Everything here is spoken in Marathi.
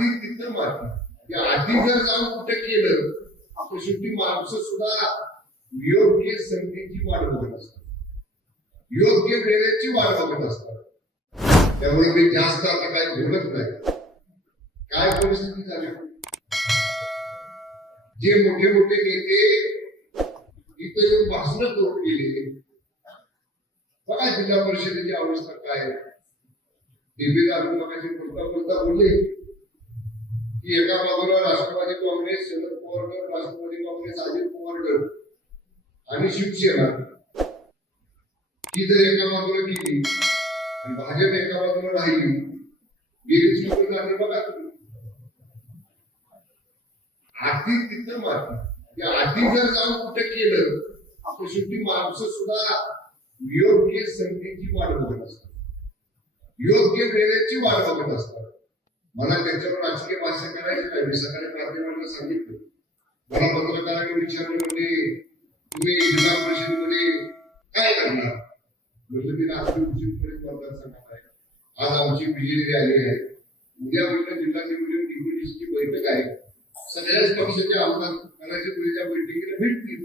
आधी तिथं माती आधी जर जाऊन कुठे केलं तर शेवटी माणसं सुद्धा योग्य संधीची वाट बघत असतात, योग्य वेळेची वाट बघत असतात. त्यामुळे मी जास्त आता काही बोलत नाही. काय परिस्थिती झाली, जे मोठे मोठे नेते इथं येऊन भाषण करून गेले, बघा जिल्हा परिषदेची अवस्था काय आहे. बोलता बोलले की एका बाजूला राष्ट्रवादी काँग्रेस, शरद पवार गट, राष्ट्रवादी काँग्रेस, अजित पवार गट आणि शिवसेना ही जर एका बाजूला गेली आणि भाजप एका बाजूला राहिली, गेली जाते. बघा तुम्ही आधी तिथं माती आधी जर जाऊन कुठे केलं तर शेवटी माणसं सुद्धा योग्य संधीची वाट बघत असतात, योग्य वेळेची वाट बघत असतात. मला त्याच्यावर राजकीय भाष्य करायचं नाही. मी सकाळी माध्यमांना सांगितलं, मला पत्रकारांनी विचारले म्हणजे तुम्ही जिल्हा परिषदेमध्ये काय करणार, म्हणजे मी राष्ट्रीय मतदारसंघात आहे. आज आमची विजयी रॅली आहे, उद्या म्हणजे जिल्हाधिकारी बैठक आहे. सगळ्याच पक्षाचे आमदार करायच्या बैठकीला भेटतील.